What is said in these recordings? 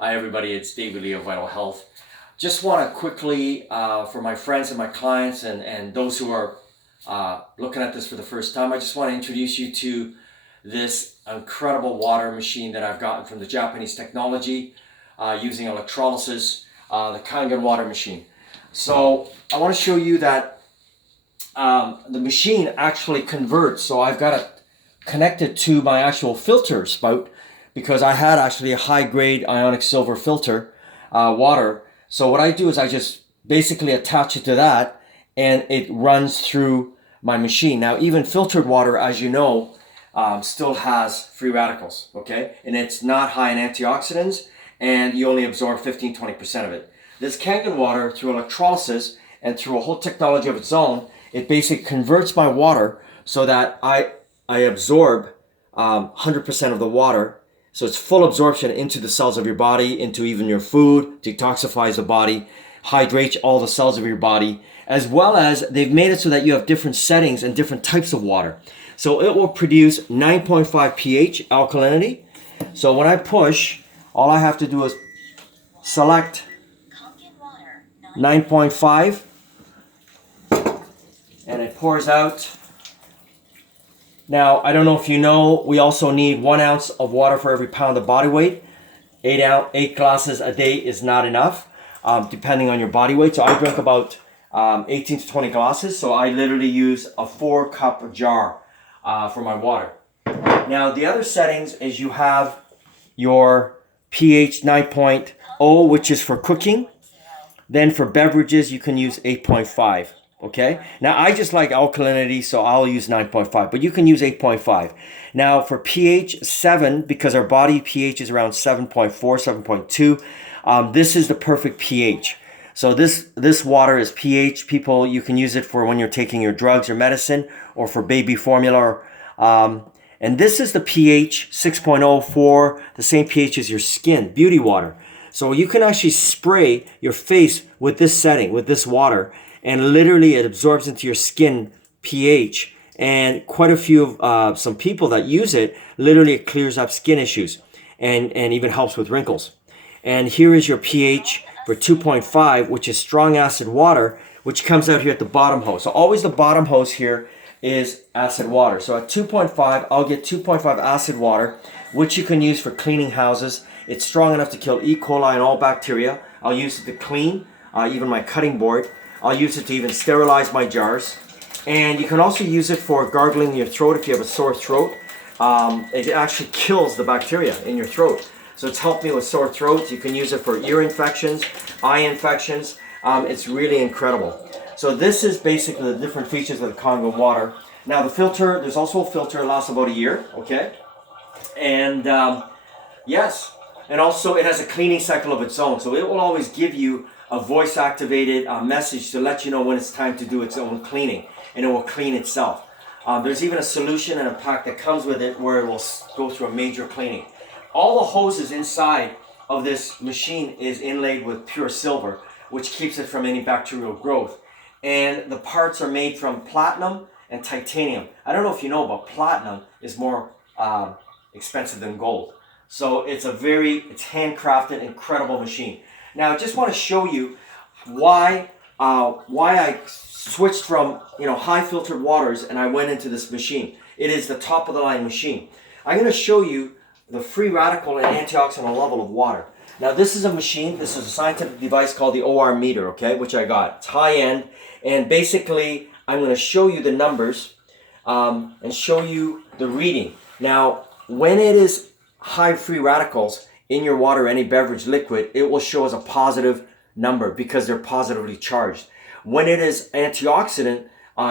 Hi everybody, it's David Lee of Vital Health. Just want to quickly, for my friends and my clients and those who are looking at this for the first time, I just want to introduce you to this incredible water machine that I've gotten from the Japanese technology using electrolysis, the Kangen water machine. So I want to show you that the machine actually converts. So I've got it connected to my actual filter spout because I had actually a high grade ionic silver filter water. So what I do is I just basically attach it to that and it runs through my machine. Now even filtered water, as you know, still has free radicals, okay? And it's not high in antioxidants and you only absorb 15-20% of it. This Kangen water, through electrolysis and through a whole technology of its own, it basically converts my water so that I absorb 100% of the water. So it's full absorption into the cells of your body, into even your food, detoxifies the body, hydrates all the cells of your body, as well as they've made it so that you have different settings and different types of water. So it will produce 9.5 pH alkalinity. So when I push, all I have to do is select 9.5 and it pours out. Now, I don't know if you know, we also need 1 ounce of water for every pound of body weight. 8 glasses a day is not enough, depending on your body weight. So I drink about 18 to 20 glasses. So I literally use a 4-cup jar for my water. Now, the other settings is you have your pH 9.0, which is for cooking. Then for beverages, you can use 8.5. Okay, now I just like alkalinity, so I'll use 9.5, but you can use 8.5. Now for pH 7, because our body pH is around 7.4, 7.2, this is the perfect pH. So this water is pH. People, you can use it for when you're taking your drugs or medicine or for baby formula. And this is the pH 6.0 for the same pH as your skin, beauty water. So you can actually spray your face with this setting, with this water, and literally it absorbs into your skin pH. And quite a few of some people that use it, literally it clears up skin issues and even helps with wrinkles. And here is your pH for 2.5, which is strong acid water, which comes out here at the bottom hose. So always the bottom hose here is acid water. So at 2.5, I'll get 2.5 acid water, which you can use for cleaning houses. It's strong enough to kill E. coli and all bacteria. I'll use it to clean even my cutting board. I'll use it to even sterilize my jars. And you can also use it for gargling your throat if you have a sore throat. It actually kills the bacteria in your throat. So it's helped me with sore throats. You can use it for ear infections, eye infections. It's really incredible. So this is basically the different features of the Kangen water. Now the filter, there's also a filter that lasts about a year, okay? And yes, and also it has a cleaning cycle of its own. So it will always give you a voice-activated message to let you know when it's time to do its own cleaning, and it will clean itself. There's even a solution and a pack that comes with it where it will go through a major cleaning. All the hoses inside of this machine is inlaid with pure silver, which keeps it from any bacterial growth. And the parts are made from platinum and titanium. I don't know if you know, but platinum is more expensive than gold. So it's handcrafted, incredible machine. Now I just want to show you why I switched from high filtered waters and I went into this machine. It is the top of the line machine. I'm going to show you the free radical and antioxidant level of water. Now this is a machine, this is a scientific device called the OR meter, okay, which I got. It's high end, and basically I'm going to show you the numbers and show you the reading. Now when it is high free radicals in your water, any beverage liquid, it will show as a positive number because they're positively charged. When it is antioxidant,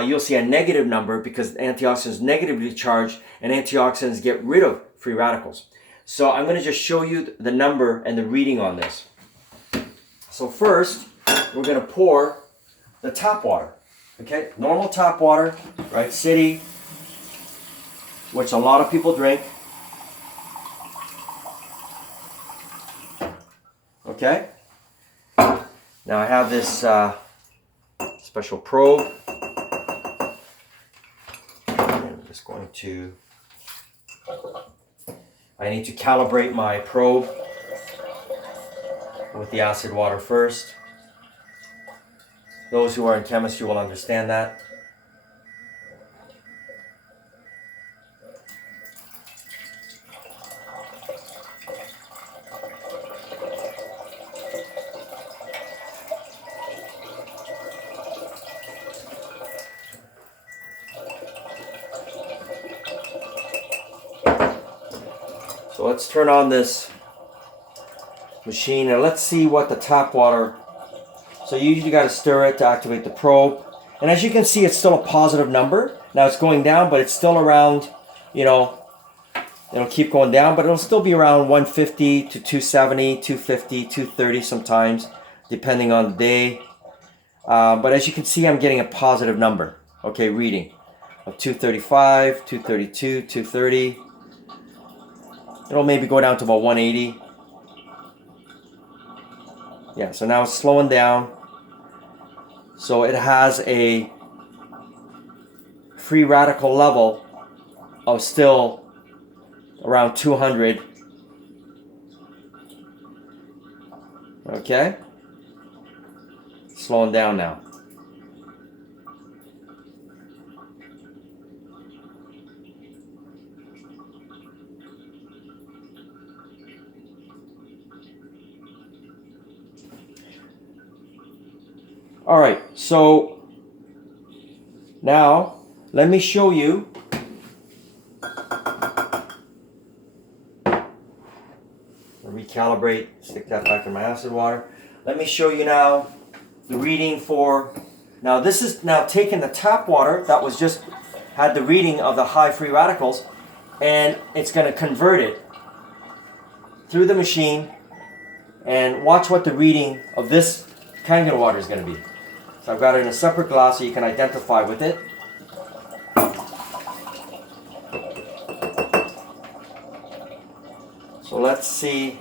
you'll see a negative number because antioxidant is negatively charged, and antioxidants get rid of free radicals. So I'm going to just show you the number and the reading on this. So first, we're going to pour the tap water. Okay, normal tap water, right? City, which a lot of people drink. Okay. Now I have this special probe. I'm just going to I need to calibrate my probe. with the acid water first. Those who are in chemistry will understand that. So let's turn on this machine and let's see what the tap water. So you usually got to stir it to activate the probe. And as you can see, it's still a positive number. Now it's going down, but it's still around, you know, it'll keep going down, but it'll still be around 150 to 270, 250, 230 sometimes, depending on the day. But as you can see, I'm getting a positive number, okay, reading of 235, 232, 230. It'll maybe go down to about 180. Yeah, so now it's slowing down. So it has a free radical level of still around 200. Okay? Slowing down now. All right, so now let me show you recalibrate, stick that back in my acid water. Let me show you now the reading for, now this is now taking the tap water that was just had the reading of the high free radicals, and it's going to convert it through the machine, and watch what the reading of this Kangen water is going to be. So I've got it in a separate glass so you can identify with it. So let's see.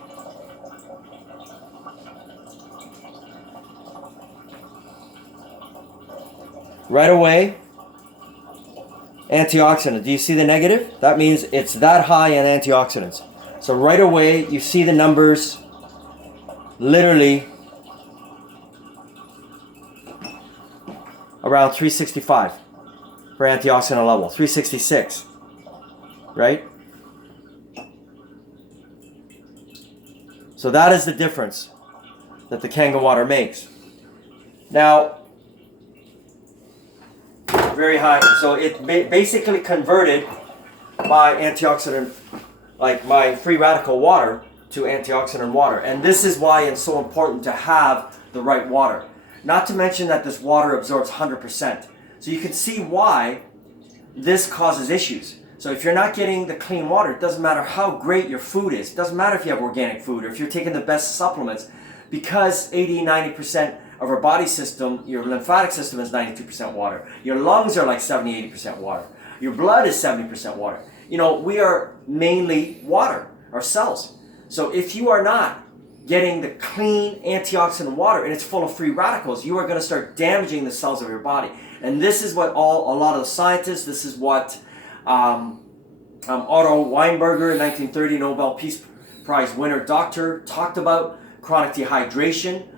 Right away, antioxidant. Do you see the negative? That means it's that high in antioxidants. So right away, you see the numbers literally around 365 for antioxidant level, 366, right? So that is the difference that the Kangen water makes. Now, very high, so it basically converted my antioxidant, like my free radical water, to antioxidant water. And this is why it's so important to have the right water. Not to mention that this water absorbs 100%. So you can see why this causes issues. So if you're not getting the clean water, it doesn't matter how great your food is. It doesn't matter if you have organic food or if you're taking the best supplements, because 80-90% of our body system, your lymphatic system is 92% water. Your lungs are like 70-80% water. Your blood is 70% water. You know, we are mainly water, our cells. So if you are not getting the clean antioxidant water and it's full of free radicals, you are going to start damaging the cells of your body. And this is what a lot of the scientists, this is what Otto Weinberger, 1930 Nobel Peace Prize winner doctor, talked about, chronic dehydration.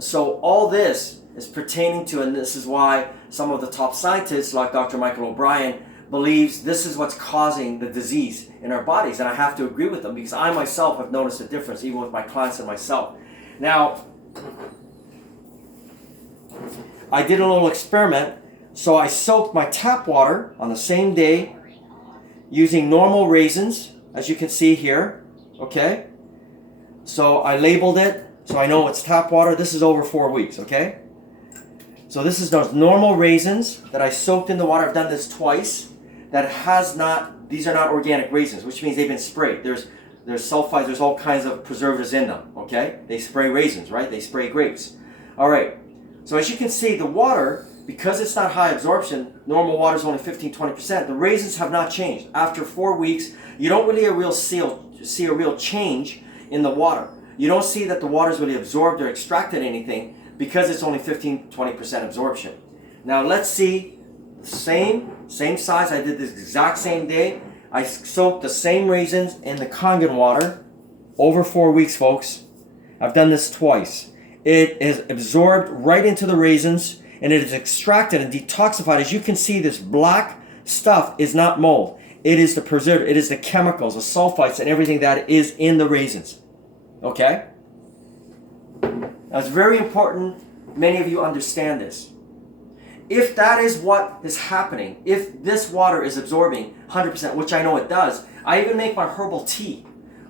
So all this is pertaining to, and this is why some of the top scientists like Dr. Michael O'Brien believes this is what's causing the disease in our bodies. And I have to agree with them because I myself have noticed a difference even with my clients and myself. Now, I did a little experiment. So I soaked my tap water on the same day using normal raisins, as you can see here, okay? So I labeled it, so I know it's tap water. This is over 4 weeks, okay? So this is those normal raisins that I soaked in the water. I've done this twice. That has not, these are not organic raisins, which means they've been sprayed. There's sulfites, there's all kinds of preservatives in them, okay? They spray raisins, right? They spray grapes. All right, so as you can see, the water, because it's not high absorption, normal water is only 15-20%, the raisins have not changed. After 4 weeks, you don't really see a real change in the water. You don't see that the water is really absorbed or extracted anything because it's only 15-20% absorption. Now let's see, same size, I did this exact same day. I soaked the same raisins in the Kangen water over 4 weeks, folks. I've done this twice. It is absorbed right into the raisins and it is extracted and detoxified. As you can see, this black stuff is not mold. It is the preservative. It is the chemicals, the sulfites, and everything that is in the raisins. Okay? Now, it's very important many of you understand this. If that is what is happening, if this water is absorbing 100%, which I know it does, I even make my herbal tea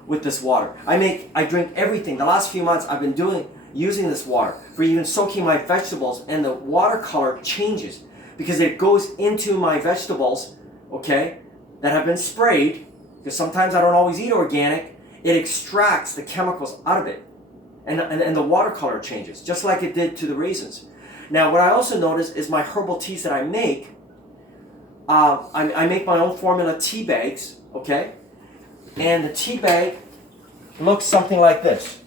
with this water. I drink everything. The last few months I've been using this water for even soaking my vegetables, and the water color changes because it goes into my vegetables, okay, that have been sprayed, because sometimes I don't always eat organic. It extracts the chemicals out of it, and the water color changes, just like it did to the raisins. Now, what I also notice is my herbal teas that I make, I make my own formula tea bags, okay? And the tea bag looks something like this.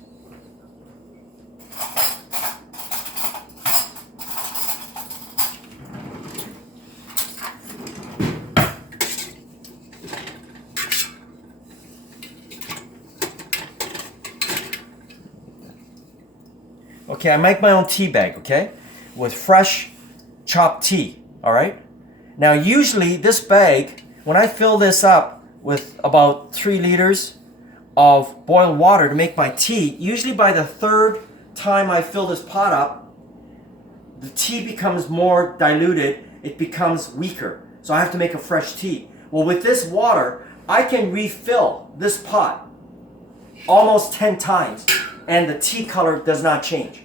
Okay, I make my own tea bag, okay? With fresh chopped tea, all right? Now, usually this bag, when I fill this up with about 3 liters of boiled water to make my tea, usually by the third time I fill this pot up, the tea becomes more diluted, it becomes weaker. So I have to make a fresh tea. Well, with this water, I can refill this pot almost 10 times and the tea color does not change.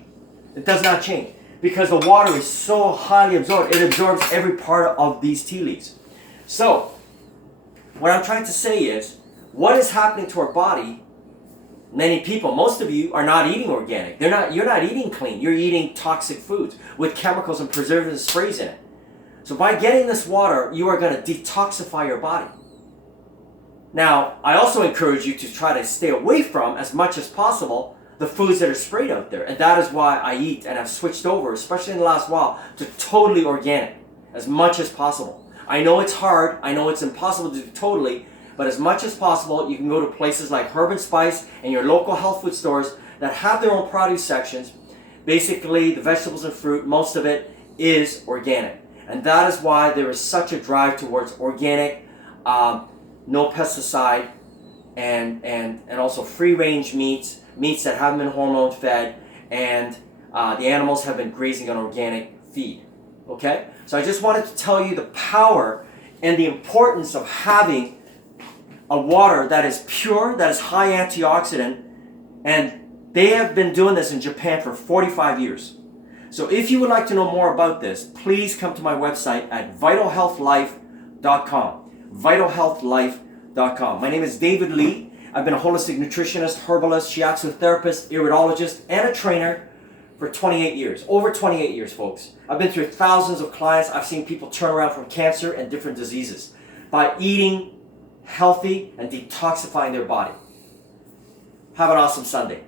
It does not change because the water is so highly absorbed. It absorbs every part of these tea leaves. So, what I'm trying to say is, what is happening to our body? Many people, most of you, are not eating organic. You're not eating clean. You're eating toxic foods with chemicals and preservatives and sprays in it. So by getting this water, you are going to detoxify your body. Now, I also encourage you to try to stay away from, as much as possible, the foods that are sprayed out there. And that is why I eat and have switched over, especially in the last while, to totally organic, as much as possible. I know it's hard, I know it's impossible to do totally, but as much as possible, you can go to places like Herb and Spice and your local health food stores that have their own produce sections. Basically, the vegetables and fruit, most of it is organic. And that is why there is such a drive towards organic, no pesticide, and also free-range meats that haven't been hormone fed, and the animals have been grazing on organic feed. Okay? So I just wanted to tell you the power and the importance of having a water that is pure, that is high antioxidant, and they have been doing this in Japan for 45 years. So if you would like to know more about this, please come to my website at vitalhealthlife.com. vitalhealthlife.com. My name is David Lee. I've been a holistic nutritionist, herbalist, shiatsu therapist, iridologist, and a trainer for 28 years. Over 28 years, folks. I've been through thousands of clients. I've seen people turn around from cancer and different diseases by eating healthy and detoxifying their body. Have an awesome Sunday.